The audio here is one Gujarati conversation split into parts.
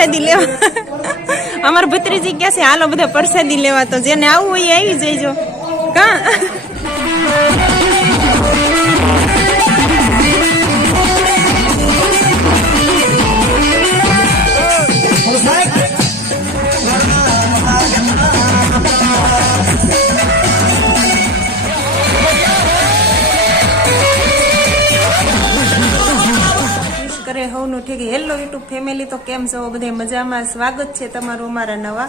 પરસાદી લેવા. અમાર ભત્રીજી ક્યાં છે, હાલો, બધા પરસાદી લેવા. તો જેને આવવું હોય આવી જઈજો. કા? કરે, હવનું ઠીક. હેલો યુટ્યુબ ફેમિલી તો કેમ છો? બધે મજામાં? સ્વાગત છે તમારું અમારા નવા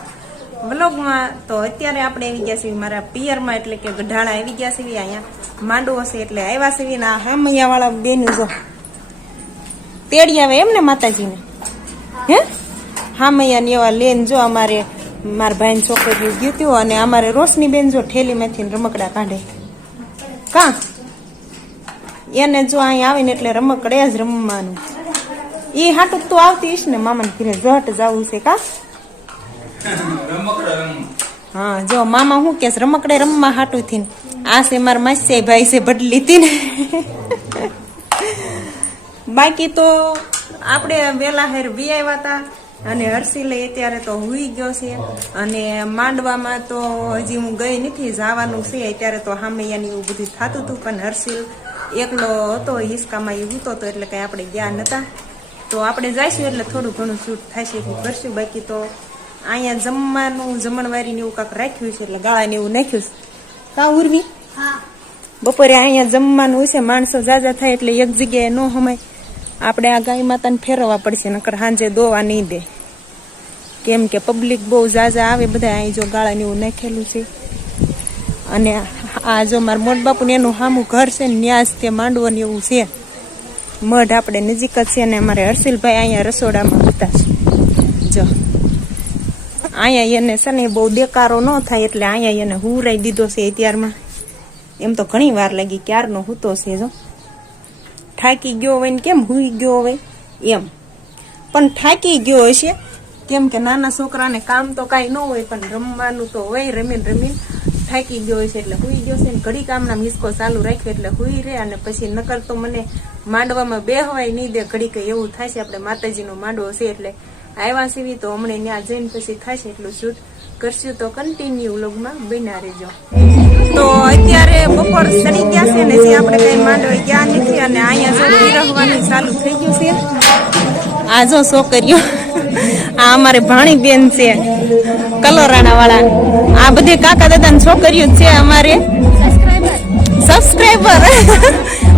વ્લોગમાં. તો અત્યારે આપણે આવી ગયા છીએ મારા પિયરમાં, એટલે કે ગઢાળા આવી ગયા છીએ અહીંયા. માંડવો છે એટલે આવ્યા છીએ. ને આ હામૈયા વાળા બેન જો તેડી આવે એમ ને માતાજીને? હે? હામૈયા ને એવા લેન જો અમારે મારા ભાઈ છોકરી ગયું હતું અને અમારે રોશની બેન જો ઠેલીમાંથી રમકડા કાઢે. કા? એને જો અહીં આવીને એટલે રમકડે જ રમવાનું. ઈ હાટુક તું આવતી ઈશ ને મામાને ઘરે. ઝટ જવું છે કા? હા જો મામા હું કે રમકડે રમવા હાટું થી આ છે મારા માસી ભાઈ છે બદલી હતી ને બાકી તો આપણે વેલા હેર વી આવ્યા હતા અને હર્ષિલે અત્યારે તો હુઈ ગયો છે. અને માંડવામાં તો હજી હું ગઈ નથી જવાનું છે. અત્યારે તો હામૈયાની એવું બધું થતું હતું પણ હર્ષિલ એકલો હતો હિસકામાં એ હતો તો એટલે કઈ આપણે ગયા નતા. તો આપણે જઈશું એટલે થોડું ઘણું શૂટ થશે એવું કરશું. બાકી તો અહીંયા જમવાનું જમણવારી ને એવું કાંક રાખ્યું છે એટલે ગાળા ને એવું નાખ્યું છે. કા ઉર્વી? બપોરે અહીંયા જમવાનું હશે માણસો જાજા થાય એટલે એક જગ્યાએ ન હમાય. આપણે આ ગાય માતાને ફેરવવા પડશે નકર સાંજે દોવા નહીં દે. કેમ કે પબ્લિક બહુ જાજા આવે બધા અહીં જો ગાળા ને એવું નાખેલું છે. અને આ જો મારા મોટ બાપુ ને એનું સામું ઘર છે ને ન્યાસ તે માંડવો ને એવું છે. મઢ આપણે નજીક જ છે અને અમારે હર્ષિલભાઈ અહીંયા રસોડામાં હતા. જો, અહીંયા એને છે ને બહુ દેકારો ન થાય એટલે અહીંયા એને હુરાઈ દીધો છે અત્યારમાં. એમ તો ઘણી વાર લાગી ક્યારનો હૂતો છે જો. થાકી ગયો હોય ને કેમ હુઈ ગયો હોય? એમ. પણ થાકી ગયો હશે, કેમ કે નાના છોકરાને કામ તો કાંઈ ન હોય, પણ રમવાનું તો હોય, રમીને રમીને થાકી ગયો છે એટલે હુઈ ગયો છે ને ઘડી કામના મિસકો ચાલુ રાખ્યો એટલે હુઈ રહે અને પછી નકર તો મને માંડવામાં બેહવાય નહીં દે ઘડી કઈ એવું થાય છે. આપણે માતાજીનો માંડવો છે એટલે આવ્યા સીવી તો હમણે ત્યાં જઈને પછી થશે એટલું શૂટ. કરશું તો કન્ટિન્યુ લોગમાં બન્યા રહેજો. તો અત્યારે બપોર સડી ગયા છે ને જે આપણે કઈ માંડવા ગયા નથી અને અહીંયા જો પીરસવાનું ચાલુ થઈ ગયું છે. આ જો છોકરીઓ આ અમારે ભાણી બેન છે કલોરાણા વાળા આ બધે કાકા દાદા છોકરીઓ છે અમારે. સબસ્ક્રાઈબર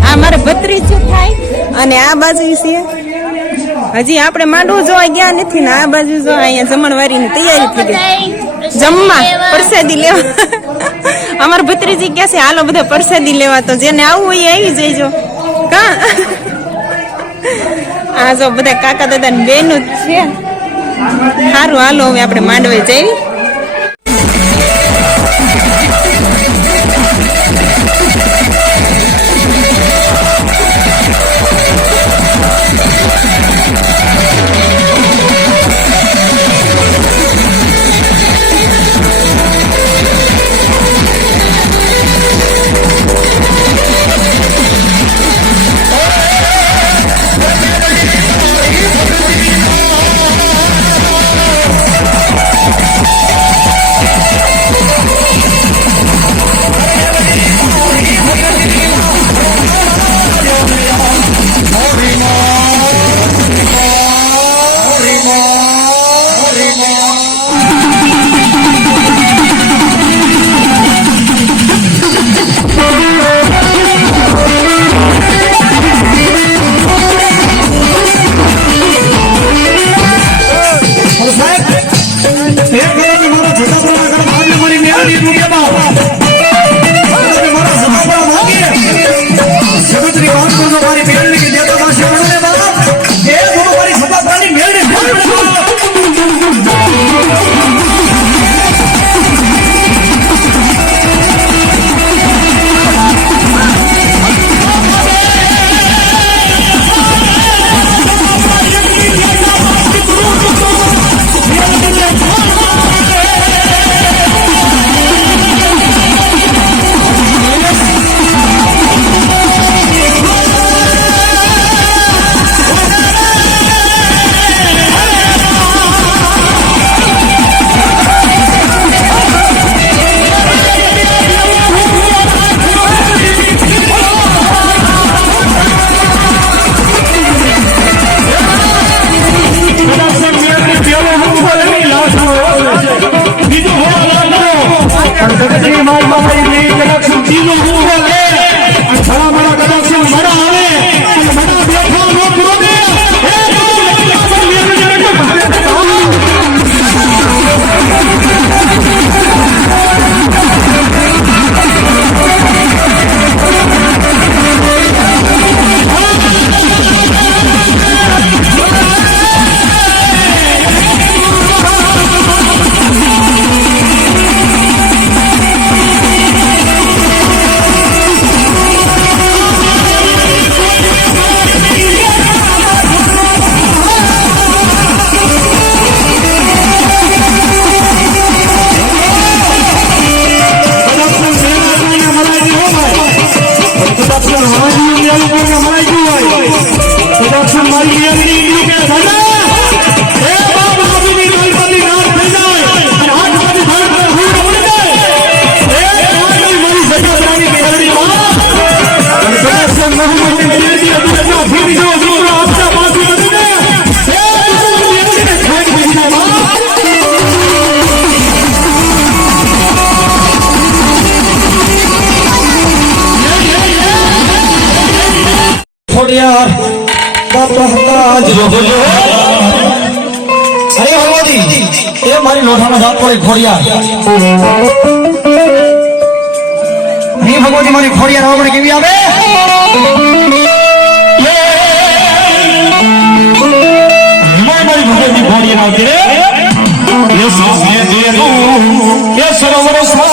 આ મારે ભત્રીજું થાય? અને આ બાજુ છે. હજી આપણે માંડવું જોવા ગયા નથી ને આ બાજુ જો અહીંયા જમણવારીની તૈયારી થઈ ગઈ. જમવા પ્રસાદી લેવા. અમારા ભત્રીજી ક્યાં છે, હાલો બધા પ્રસાદી લેવા. તો જેને આવવું હોય આવી જઈજો. કા? આ જો બધા કાકા દાદા બેનું છે. સારું હાલો, હવે આપણે માંડવે જઈ. Dream on my ખોડિયાર બાપા હતા જોજો અરે ભગવતી એ મારી લોઠાનો બાપ પડે ખોડિયાર ની ભગવતી મારી ખોડિયાર રાવણ કેવી આવે ભગવતી ઘોડી આવતી રે સરોવર સાલા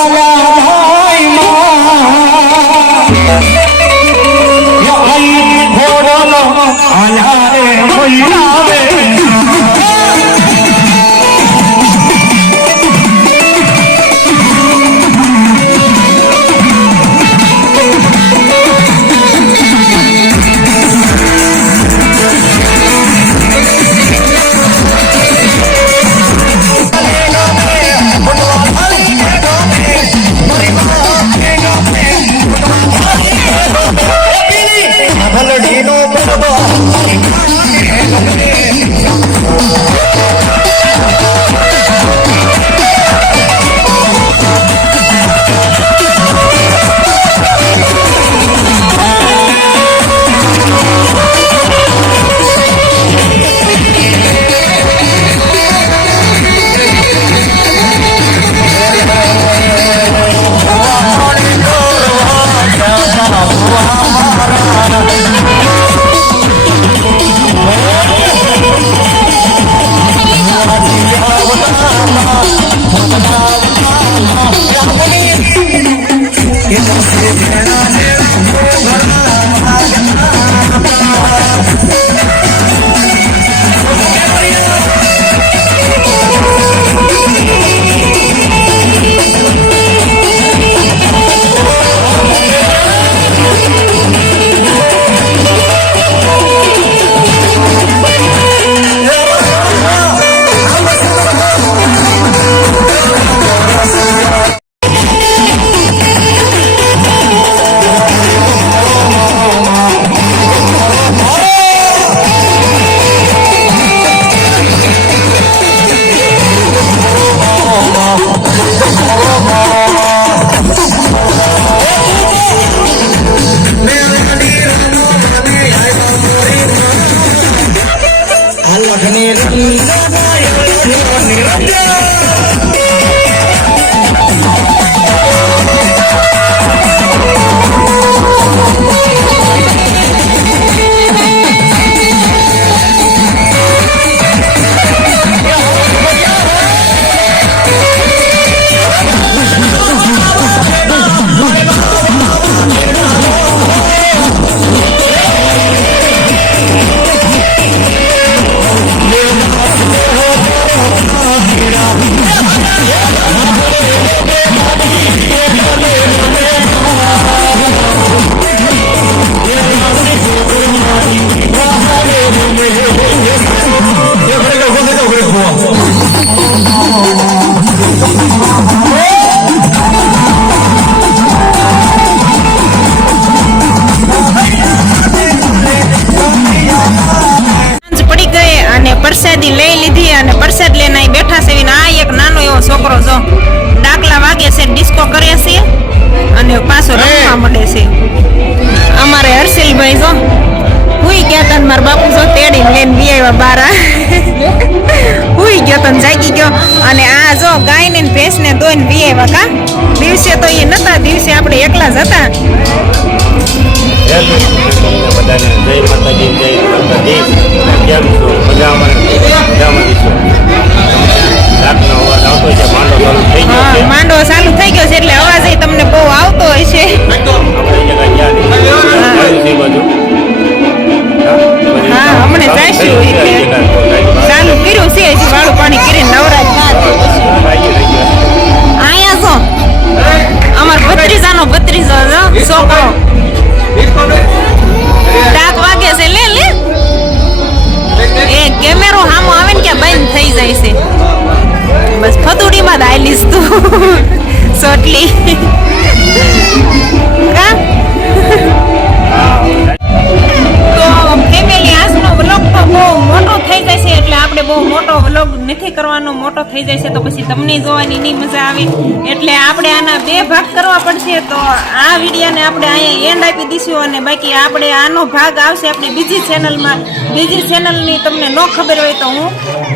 સાંજ નાનો છોકરો જો ડાકલા વાગે છે ડિસ્કો કરે છે અને પાછો રમવા મળે છે. અમારે હર્ષિલભાઈ જો હુઈ ગયા તન મારા બાપુ જો તેડીને લઈને બી આવ્યા બારા. હુઈ ગયો તન જાગી ગયો. અને આ જો ગાયને ને ભેંસને દોઈને બી આવ્યા કા. દિવસે તો એ નતા દિવસે આપણે એકલા જ હતા. આવ્યું છે હા, હમણે જાઈશું મોટો થઈ છે તો પછી તમને જોવાની નહીં મજા આવે. એટલે આપણે આના બે ભાગ કરવા પડશે તો આ વિડીયાને આપણે અહીંયા એન્ડ આપી દઈશું અને બાકી આપણે આનો ભાગ આવશે આપણી બીજી ચેનલમાં બીજી ચેનલની તમને ન ખબર હોય તો હું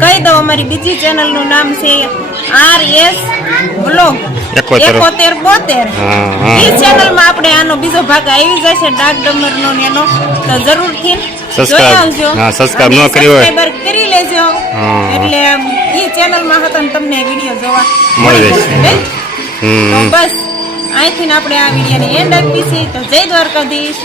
કહી દઉં અમારી બીજી ચેનલનું નામ છે આર એસ બ્લોગ એકોતેર. બોતેર. એ ચેનલમાં આપણે આનો બીજો ભાગ આવી જશે ડાક ડમરનો ને એનો તો જરૂરથી. જોઈ આવજો હા, ન કર્યું હોય. કરી લેજો એટલે એ ચેનલમાં હતો ને તમને વીડિયો જોવા મળી જશે. બસ અહીંથી આપણે આ વિડીયોને એન્ડ આપીએ છીએ તો જય દ્વારકાધીશ